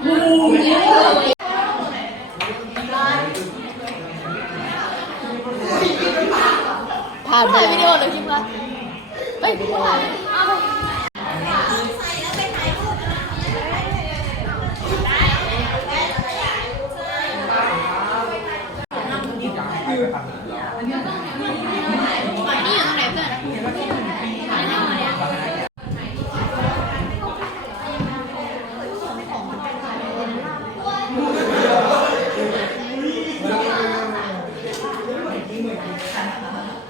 ผ่านไปวิดีโอหรือคลิปวะไปเอาไปไปไป เ